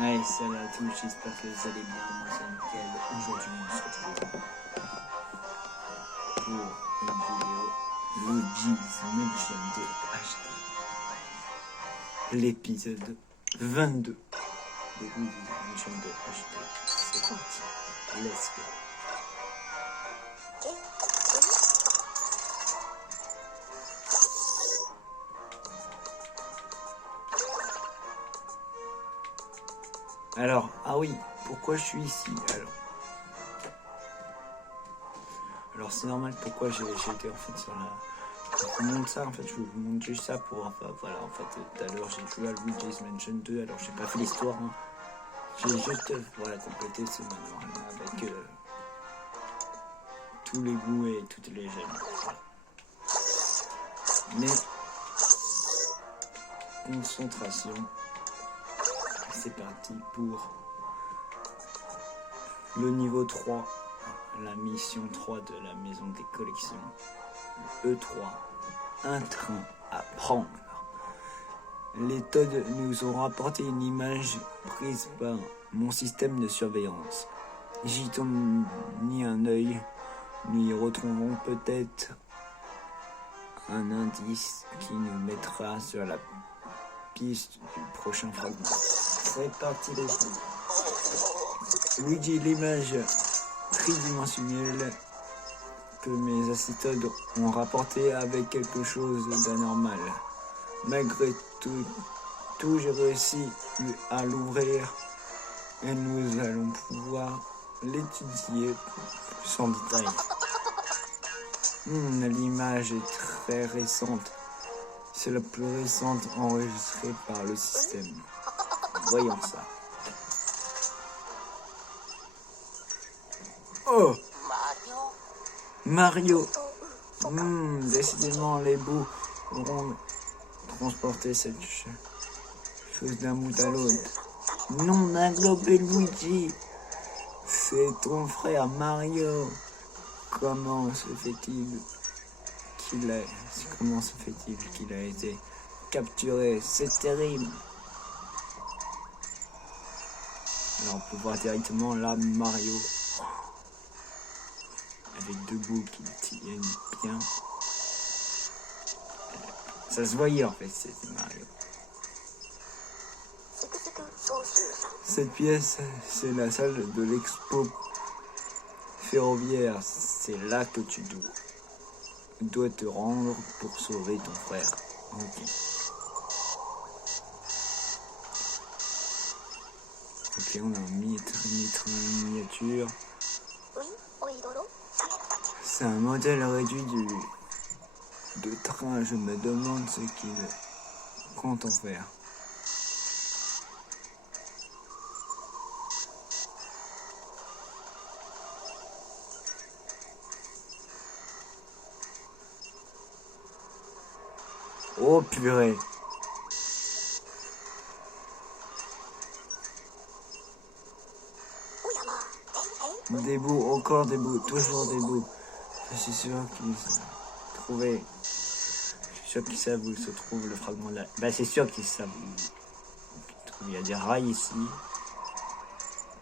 Ouais, salut à tous, j'espère que vous allez bien. Moi c'est Mickaël. Aujourd'hui on se retrouve pour une vidéo Luigi's Mansion 2 HD. L'épisode 22 de Luigi's Mansion 2 HD. C'est parti, let's go. Alors, ah oui, pourquoi je suis ici alors c'est normal pourquoi j'ai été en fait sur la... Je vous montre ça, en fait, je vous montre juste ça pour... Enfin, voilà, en fait, tout à l'heure, j'ai joué à Luigi's Mansion 2, alors j'ai pas fait l'histoire, hein. J'ai juste, voilà, complété ce manoir avec tous les goûts et toutes les gemmes. Voilà. Mais, concentration, c'est parti pour le niveau 3, la mission 3 de la maison des collections, le E3, un train à prendre. Les Toads nous ont rapporté une image prise par mon système de surveillance. J'y tombe ni un œil, nous y retrouverons peut-être un indice qui nous mettra sur la piste du prochain fragment. C'est parti les amis. Luigi, l'image tridimensionnelle que mes acidodes ont rapporté avec quelque chose d'anormal. Malgré tout, j'ai réussi à l'ouvrir et nous allons pouvoir l'étudier plus en détail. L'image est très récente. C'est la plus récente enregistrée par le système. Voyons ça. Oh! Mario! Décidément, les bouts auront transporté cette chose d'un bout à l'autre. Non, un globe Luigi! C'est ton frère Mario! Comment se fait-il qu'il a été capturé? C'est terrible! Alors on peut voir directement là Mario avec deux bouts qui tiennent bien. Ça se voyait en fait, c'était Mario. Cette pièce, c'est la salle de l'expo ferroviaire. C'est là que tu dois te rendre pour sauver ton frère. Ok. Ok, on a un miniature. C'est un modèle réduit de train. Je me demande ce qu'il compte en faire. Oh purée. Des bouts, encore des bouts, toujours des bouts. Je suis sûr qu'ils trouvaient. Je suis sûr qu'ils savent où se trouve le fragment de la... Bah c'est sûr qu'ils savent où se trouve. Il y a des rails ici.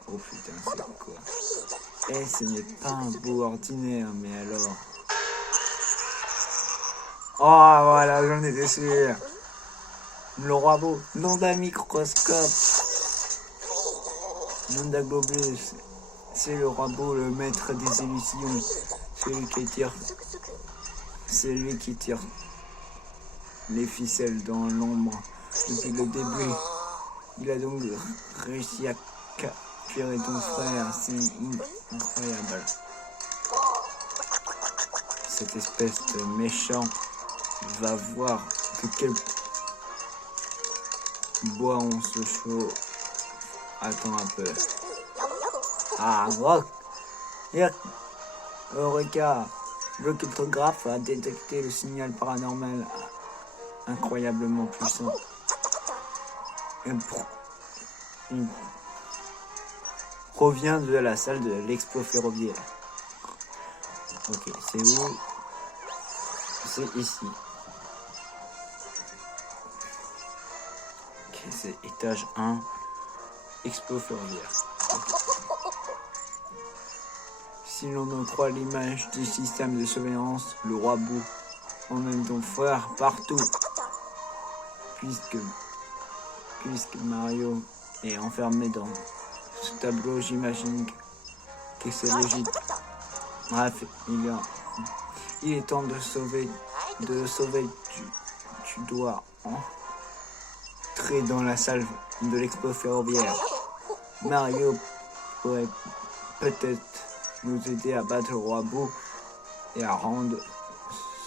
Oh putain, c'est quoi? Eh, ce n'est pas un bout ordinaire, mais alors... Oh voilà, j'en étais sûr. Le robot, non d'un microscope. Non d'un globus. C'est le robot, le maître des illusions. C'est lui qui tire les ficelles dans l'ombre depuis le début. Il a donc réussi à capturer ton frère. C'est incroyable. Cette espèce de méchant va voir de quel bois on se chauffe. Attends un peu. Ah, rock! Eureka! Le cryptographe a détecté le signal paranormal incroyablement puissant. Il provient de la salle de l'expo ferroviaire. Ok, c'est où? C'est ici. Ok, c'est étage 1. Expo ferroviaire. Si l'on en croit l'image du système de surveillance, le roi Boo emmène ton frère partout. Puisque Mario est enfermé dans ce tableau, j'imagine que c'est logique. Bref, il est temps de le sauver. Tu dois entrer dans la salle de l'expo ferroviaire. Mario pourrait peut-être nous aider à battre le roi Boo et à rendre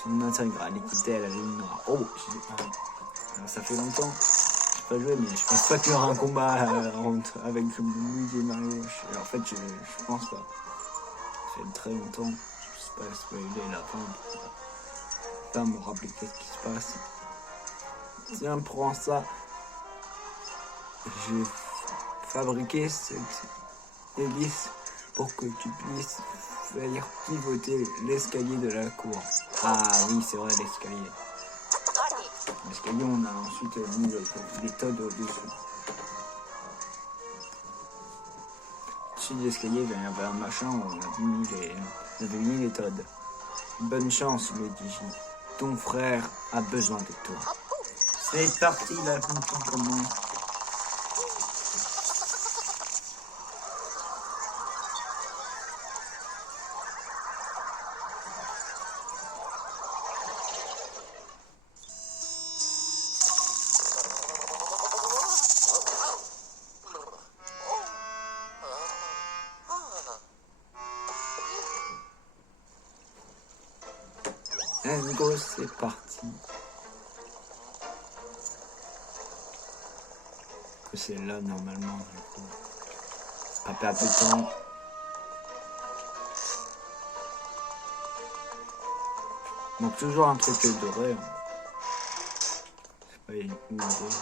son intégralité à la ligne noire. Oh, alors ça fait longtemps que j'ai pas joué, mais je pense pas qu'il y aura un combat avec Luigi et Mario. En fait, je pense pas. Ça fait très longtemps. Je sais pas spoiler la fin. Pas me rappeler qu'est-ce qui se passe. Tiens, prends ça. J'ai fabriqué cette hélice pour que tu puisses faire pivoter l'escalier de la cour. Ah oui, c'est vrai, l'escalier. L'escalier, on a ensuite mis les Toads au-dessus. Dessus de l'escalier, il y avait un machin où on avait mis les Toads. Bonne chance, le Digi. Ton frère a besoin de toi. C'est parti, la fonction commence. Let's go, c'est parti. C'est là normalement, du coup. Pas perdre de temps. Donc toujours un truc doré. Hein. C'est pas une idée.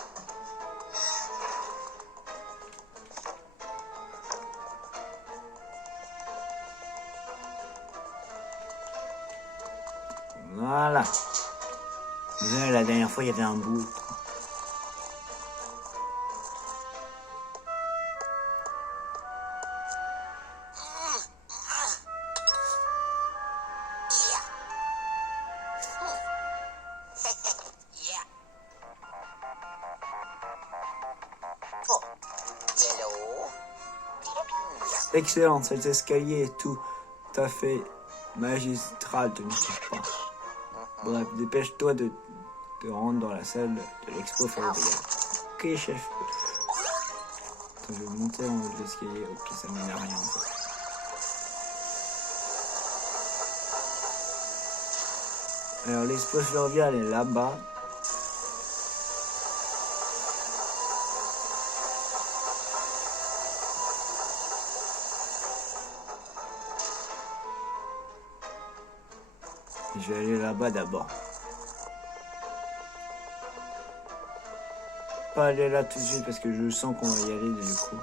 Voilà. Vous savez, la dernière fois, il y avait un bout. Excellent, cet escalier est tout à fait magistral, tu ne trouves pas? Bref, dépêche-toi de te rendre dans la salle de l'expo ferroviaire. Ok, chef. Attends, je vais monter en haut de l'escalier. Ok, ça mène à rien. Alors, l'expo ferroviaire, elle est là-bas. Je vais aller là-bas d'abord. Pas aller là tout de suite parce que je sens qu'on va y aller du coup.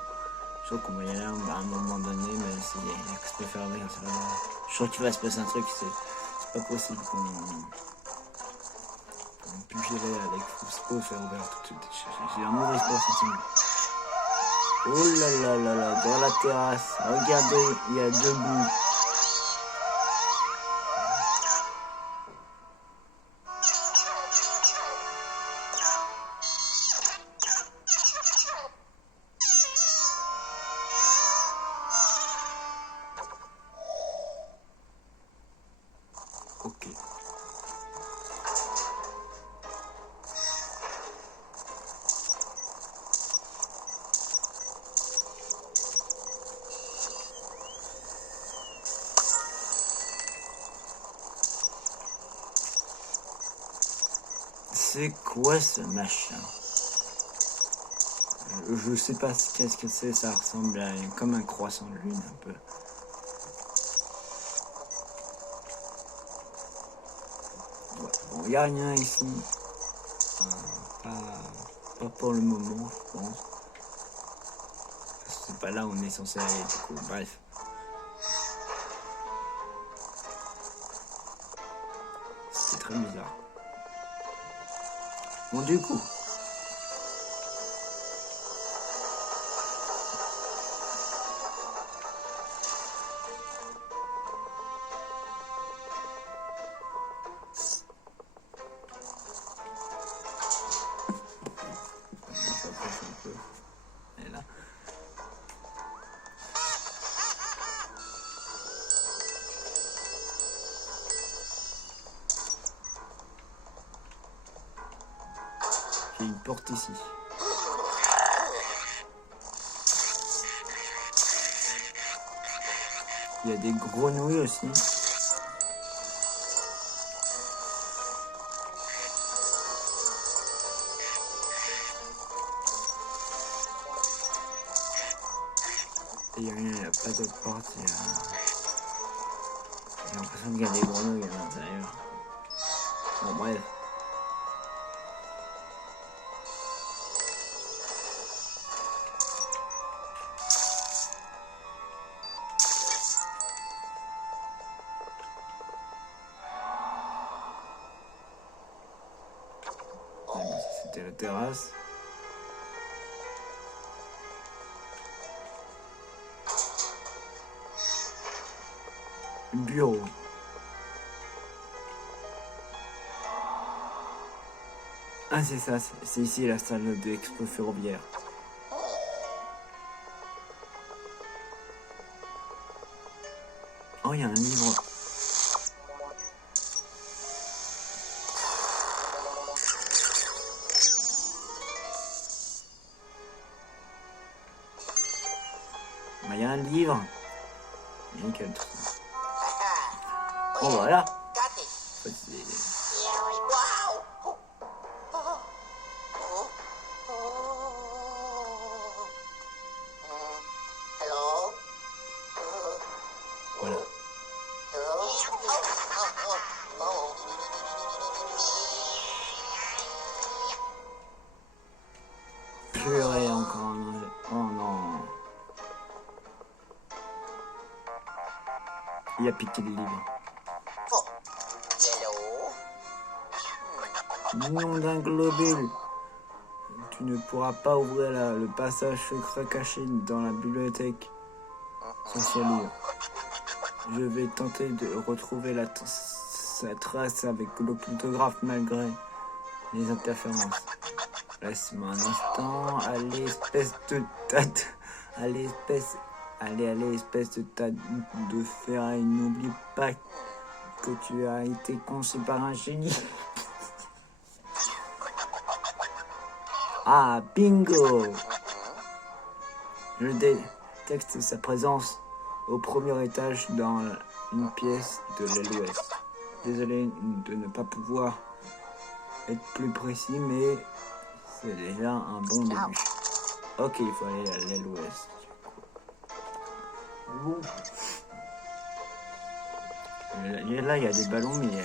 Je sens qu'on va y aller à un moment donné, même si l'expo ferroviaire, c'est vraiment... Je sens qu'il va se passer un truc, c'est pas possible qu'on puisse y aller à l'expo ferroviaire tout de suite. J'ai un mauvais sentiment. Oh là là là là, dans la terrasse, regardez, il y a deux bouts. Ok. C'est quoi ce machin? Je sais pas qu'est-ce que c'est, ça ressemble à comme un croissant de lune un peu. Bon, y a rien ici. Pas pour le moment, je pense. C'est pas là où on est censé aller, du coup. Bref. C'est très bizarre. Bon, du coup. peu. Et là. Il y a une porte ici. Il y a des grenouilles aussi. Et il n'y a pas de porte. J'ai l'impression qu'il y a des grenouilles à l'intérieur. Bon, bref. C'était la terrasse. Bureau. Ah c'est ça, c'est ici la salle de l'expo ferroviaire. Oh, il y a un livre. Il y a un livre. Nickel. Oh voilà. Voilà. Purée encore un... Oh non. Il a piqué le livre. Nom d'un globule. Tu ne pourras pas ouvrir le passage secret caché dans la bibliothèque sans ce livre. Je vais tenter de retrouver sa trace avec l'occultographe malgré les interférences. Laisse-moi un instant. Allez, espèce de tête. Allez, espèce de tas de ferraille. N'oublie pas que tu as été conçu par un génie. Ah, bingo! Je détecte sa présence au premier étage dans une pièce de l'aile ouest. Désolé de ne pas pouvoir être plus précis, mais c'est déjà un bon début. Ok, il faut aller à l'aile ouest. Bon. Là, il y a des ballons, mais...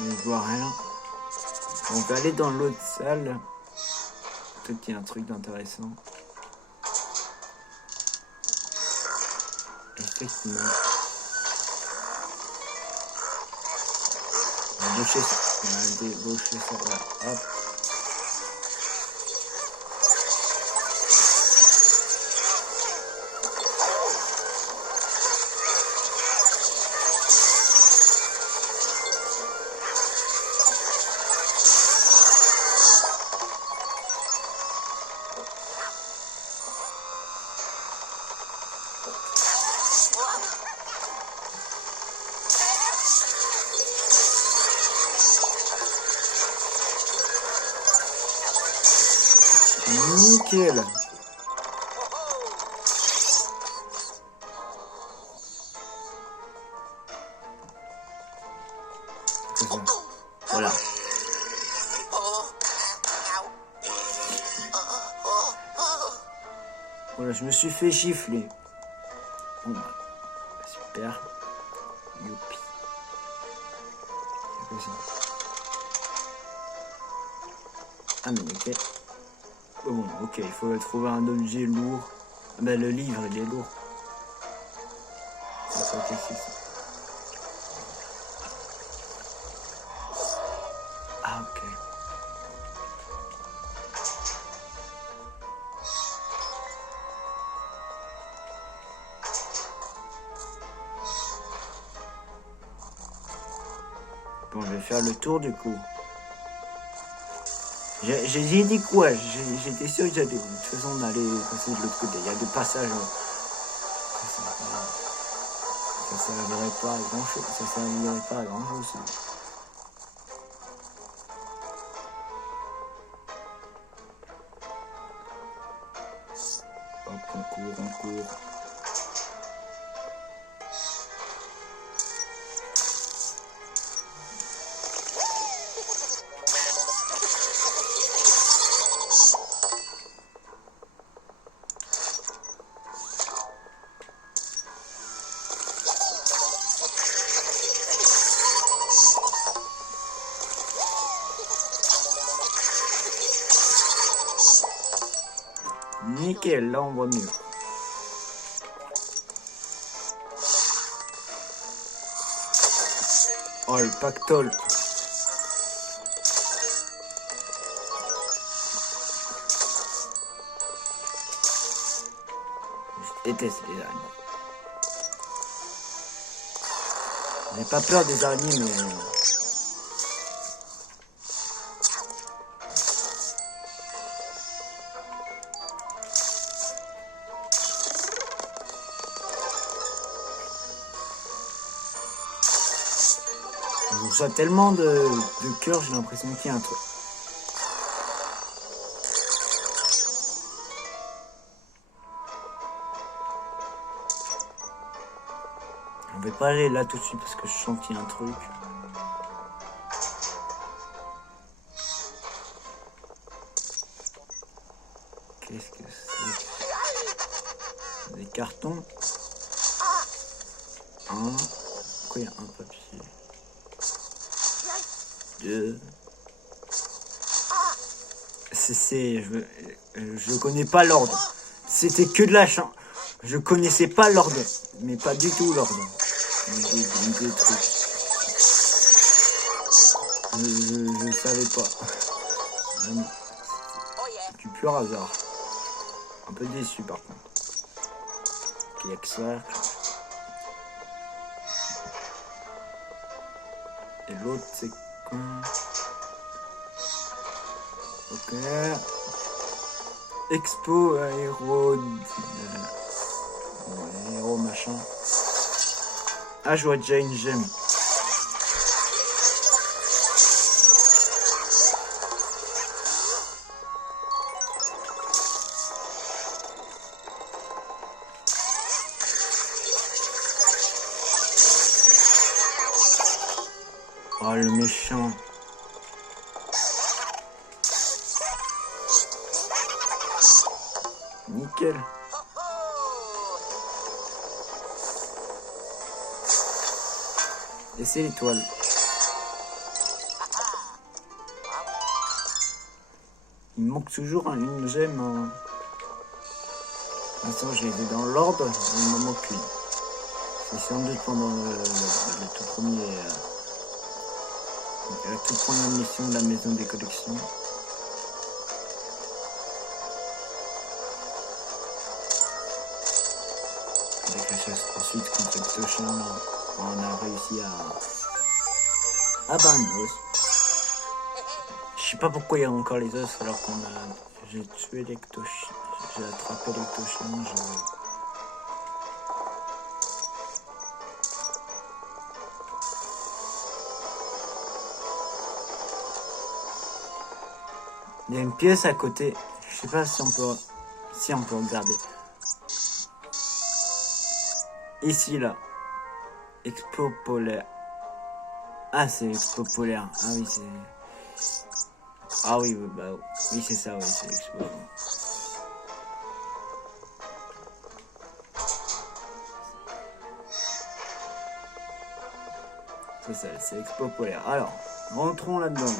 mais je vois rien. On va aller dans l'autre salle. Peut-être qu'il y a un truc d'intéressant. Effectivement. On va débaucher ça. On va débaucher ça. Voilà. Hop. Nickel. Voilà. Voilà, je me suis fait gifler. Bon, bah, super. Youpi. C'est quoi ça? Ah mais ok. Oh, bon, ok, il faut trouver un objet lourd. Ah, bah le livre, il est lourd. C'est ça, qu'est-ce que c'est? Ah ok. Bon, je vais faire le tour du coup. J'ai dit quoi? J'étais sûr que j'allais. De toute façon, on allait passer de l'autre côté. Il y a des passages. Ça servirait pas à grand chose. Ça servirait pas à grand chose. Hop, on court. Nickel, là on voit mieux. Oh le pactole. Je déteste les araignées. J'ai pas peur des araignées mais... Je reçois tellement de cœur, j'ai l'impression qu'il y a un truc. On va pas aller là tout de suite parce que je sens qu'il y a un truc. Qu'est-ce que c'est? Des cartons. Pourquoi il y a un papier? 2. Je connais pas l'ordre. C'était que de la chance. Je connaissais pas l'ordre, mais pas du tout l'ordre. Des trucs. Je savais pas. Vraiment. C'est du pur hasard. Un peu déçu par contre. Ok, y'a que ça. Et l'autre c'est quoi? Ok. Expo aéro machin. Ah, je vois déjà une gemme. Oh, le méchant. Nickel. Et c'est l'étoile. Il me manque toujours une gemme. Attends, j'ai été dans l'ordre, il m'en manque une. C'est sans doute pendant le tout premier. La toute première mission de la maison des collections. Avec la chasse ensuite contre le Toshin, on a réussi à ban os. Je sais pas pourquoi il y a encore les os alors qu'on a. J'ai tué les Toshin. J'ai attrapé les Toshin. Il y a une pièce à côté. Je sais pas si on peut regarder. Ici là. Expo polaire. Ah c'est Expo polaire. Ah oui c'est. Ah oui bah oui c'est ça oui c'est Expo. C'est ça c'est Expo polaire. Alors rentrons là-dedans.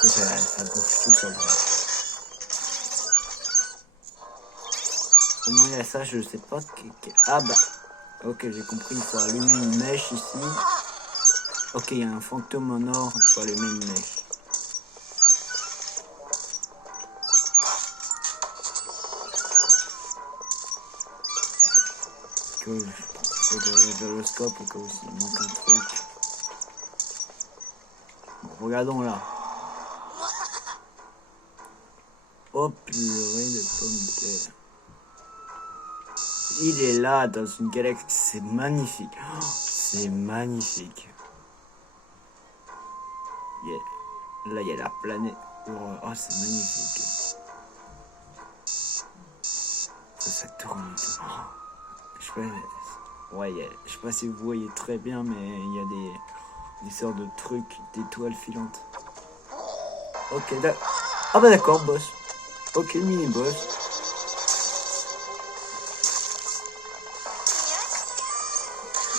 Ça bouge tout seul. Au moins il y a ça, je sais pas. Ah bah, ok j'ai compris, il faut allumer une mèche ici. Ok, il y a un fantôme en or, il faut allumer une mèche. que je fais le véloscope au cas où s'il manque un truc. Bon, regardons là. Oh purée de pommes de terre. Il est là dans une galaxie, c'est magnifique. Oh, c'est magnifique. Là il y a la planète. Oh c'est magnifique. Ça tourne. Oh, je sais pas si vous voyez très bien, mais il y a des sortes de trucs, d'étoiles filantes. Ok, d'accord. Ah bah d'accord, boss. Ok, mini-boss.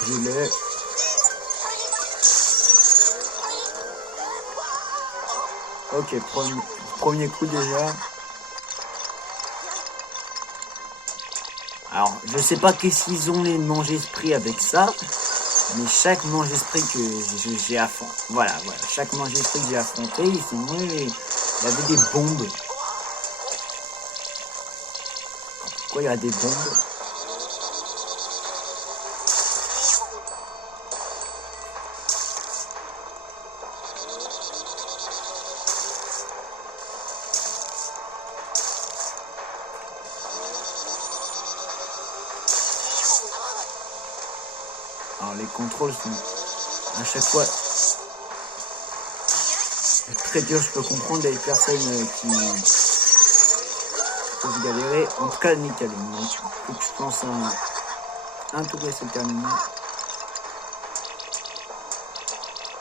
Je l'ai. Ok, premier coup déjà. Alors, je sais pas qu'est-ce qu'ils ont les mange-esprits avec ça, mais chaque mange-esprit que j'ai affronté, voilà, chaque mange-esprit que j'ai affronté, il y avait des bombes. Pourquoi il y a des bombes? Alors les contrôles sont à chaque fois très durs, je peux comprendre les personnes qui peuvent galérer. En tout cas, nickel. Donc, faut que je pense à un tour et c'est terminé.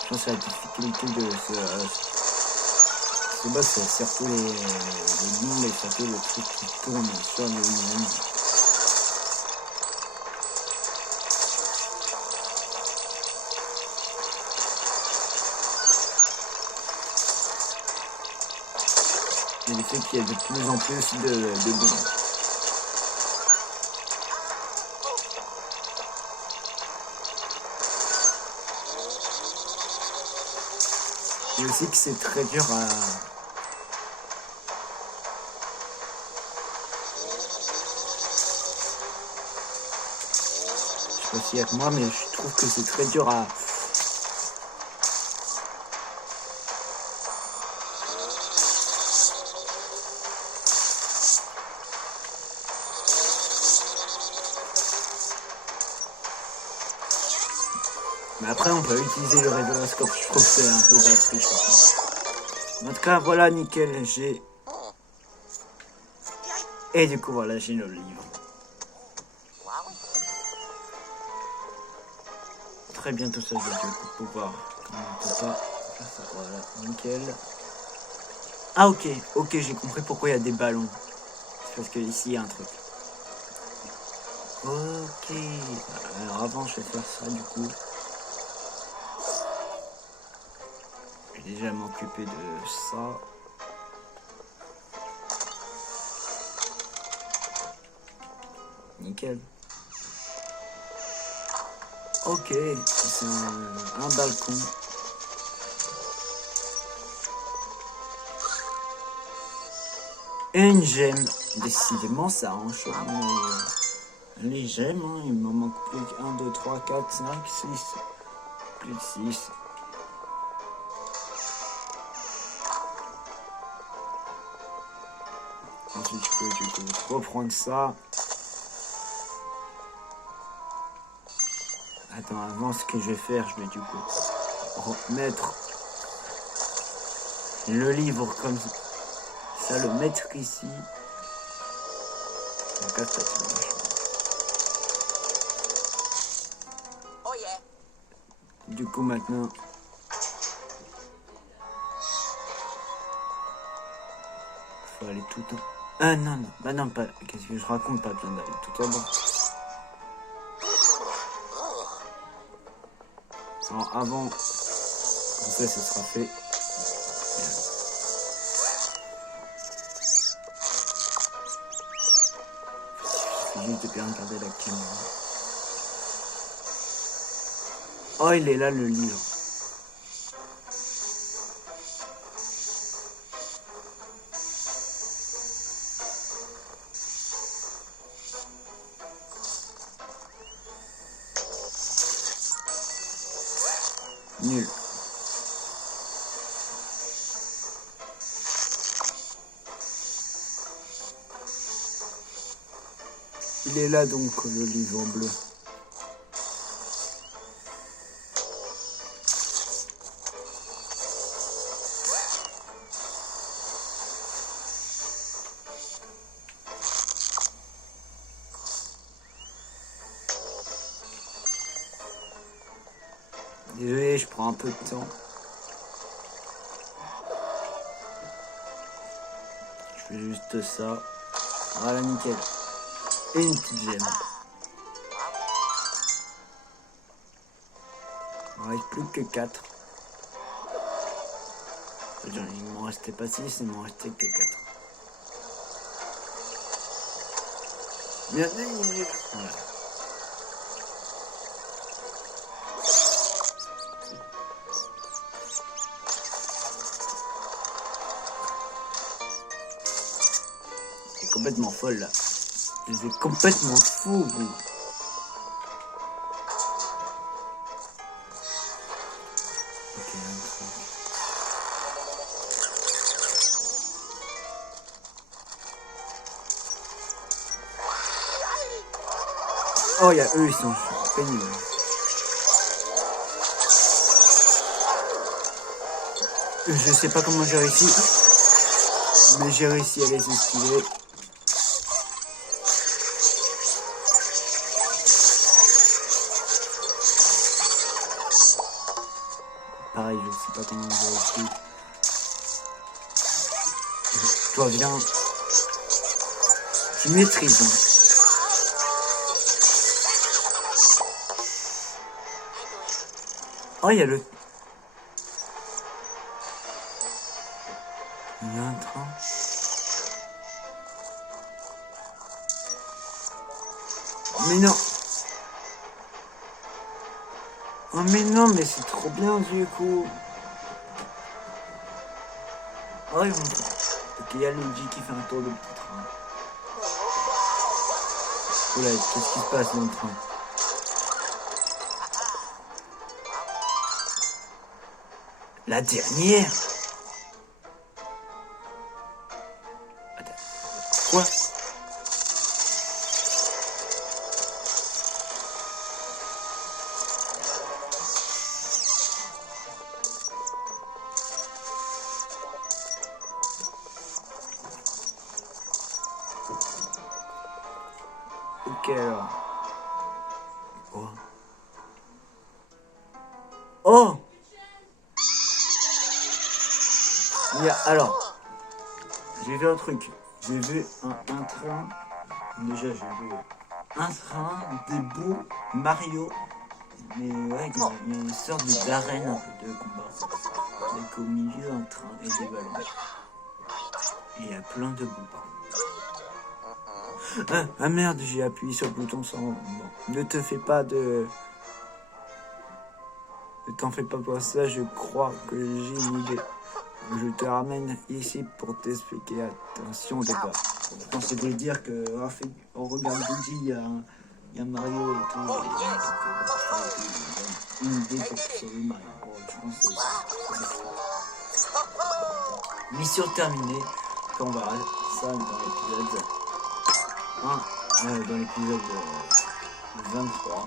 Je pense à la difficulté de ce boss, c'est surtout les lignes et surtout le truc qui tourne sur les lignes. Et le fait qu'il y ait de plus en plus de bombes. Et aussi que c'est très dur à... Je sais pas si avec moi, mais je trouve que c'est très dur à... Mais après, on peut utiliser le radioscope. Je trouve que c'est un peu de la triche. En tout cas, voilà, nickel, j'ai... Et du coup, voilà, j'ai le livre. Très bientôt, ça, je vais pouvoir... On peut pas... Voilà, nickel. Ah, ok, j'ai compris pourquoi il y a des ballons. C'est parce que ici, il y a un truc. Ok. Alors, avant, je vais faire ça, du coup. Je vais déjà m'occuper de ça. Nickel. Ok, c'est un balcon. Et une gemme. Décidément, ça enchaîne. Les gemmes, hein, il m'en manque plus que 1, 2, 3, 4, 5, 6. Plus de 6. Ensuite, je peux du coup reprendre ça. Attends, avant, ce que je vais faire, je vais du coup mettre le livre comme ça, le mettre ici. Du coup, maintenant, faut aller tout en... Ah non, bah non, pas... Qu'est-ce que je raconte, pas besoin d'aller tout en bas. Alors, avant, comme ça, ce sera fait. Il suffit juste de bien regarder la caméra. Oh, il est là, le livre. Nul. Il est là donc, le livre bleu. Désolé, je prends un peu de temps. Je fais juste ça. Voilà, nickel. Et une petite gemme. Il ne reste plus que 4. Il m'en restait pas 6, il m'en restait que 4. Bien, voilà. C'est complètement folle là. C'est complètement fou. Vous. Ok, oh, il y a eux, ils sont pénibles. Je sais pas comment j'ai réussi, mais j'ai réussi à les esquiver. Pareil, je sais pas comment j'ai réussi. Toi, viens. Tu maîtrises. Hein. Oh, il y a le... Il y a un train. Mais non. Oh mais non, mais c'est trop bien du coup. Oh, ils vont... Ok, il y a Luigi qui fait un tour de petit train. Oula, qu'est-ce qui se passe dans le train? La dernière? Attends. Quoi? Ok alors. Oh. Oh! Alors, j'ai vu un truc. J'ai vu un train. Déjà, j'ai vu un train, des bouts, Mario. Mais ouais, il y a une sorte d'arène un peu de combat. Avec au milieu un train et des ballons. Et il y a plein de bouts par contre. Ah merde, j'ai appuyé sur le bouton sans... Bon, ne te fais pas de... Ne t'en fais pas pour ça, je crois que j'ai une idée. Je te ramène ici pour t'expliquer. Attention, d'accord. Je pensais de dire que on regarde Luigi, il y a Mario et tout. Et une idée pour sauver Mario. Bon, je pense que c'est ça. Mission terminée. On verra ça dans l'épisode 1, dans l'épisode 23.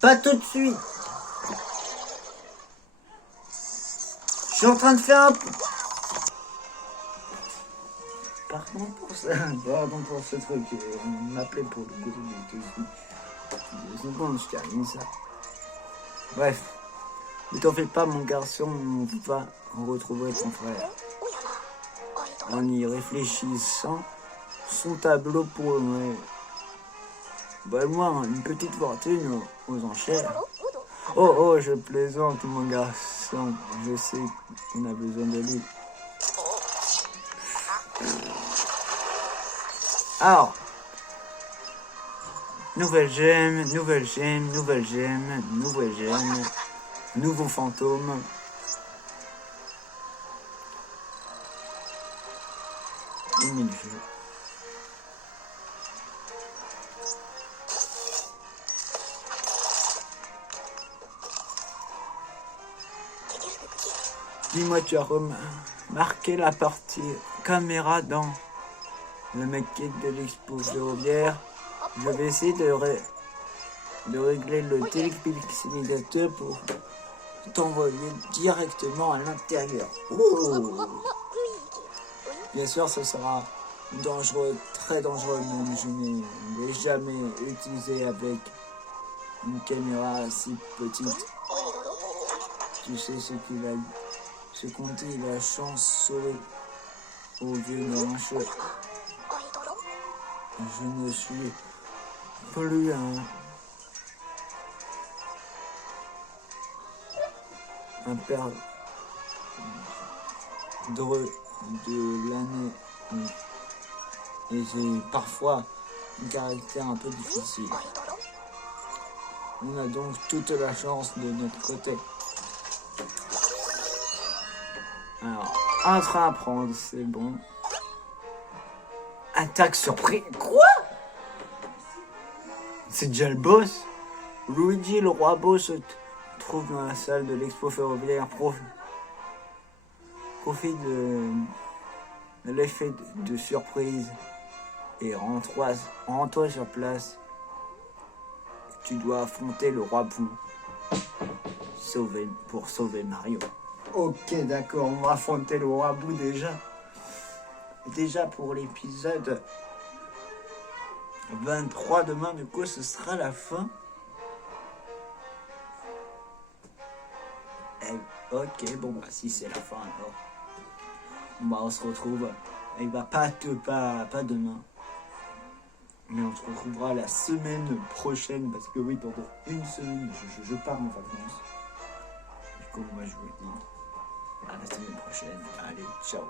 Pas tout de suite. Je suis en train de faire un... Pardon pour ça. Pardon pour ce truc. On m'appelait pour le coup. C'est bon, je termine ça. Bref. Ne t'en fais pas, mon garçon. On va retrouver ton frère. En y réfléchissant, son tableau pourrait... moi une petite fortune aux enchères. Oh, je plaisante, mon garçon. Je sais qu'on a besoin de lui. Alors, nouvelle gemme, nouvelle gemme, nouvelle gemme, nouvelle gemme, nouveau fantôme. Aimer le jeu. Dis-moi, tu as remarqué la partie caméra dans le maquette de l'expo ferroviaire? Je vais essayer de régler le télépixelisateur pour t'envoyer directement à l'intérieur. Oh, bien sûr, ce sera dangereux, très dangereux même. Je ne l'ai jamais utilisé avec une caméra si petite. Tu sais ce qu'on dit, la chance sauve au vieux grincheux. Je ne suis plus un perdre de l'année et j'ai parfois un caractère un peu difficile. On a donc toute la chance de notre côté. Alors, un train à prendre, c'est bon. Attaque surprise. Quoi? C'est déjà le boss? Luigi, le roi beau, se trouve dans la salle de l'expo ferroviaire. Profite de l'effet de surprise et rends-toi sur place. Tu dois affronter le roi Bou pour sauver Mario. Ok, d'accord, on va affronter le roi Bou déjà. Déjà pour l'épisode 23 demain, du coup, ce sera la fin. Ok, bon, bah si c'est la fin alors. Bah on se retrouve. Et bah pas demain. Mais on se retrouvera la semaine prochaine. Parce que oui, pendant une semaine, je pars en vacances. Du coup, moi je vous dis à la semaine prochaine. Allez, ciao.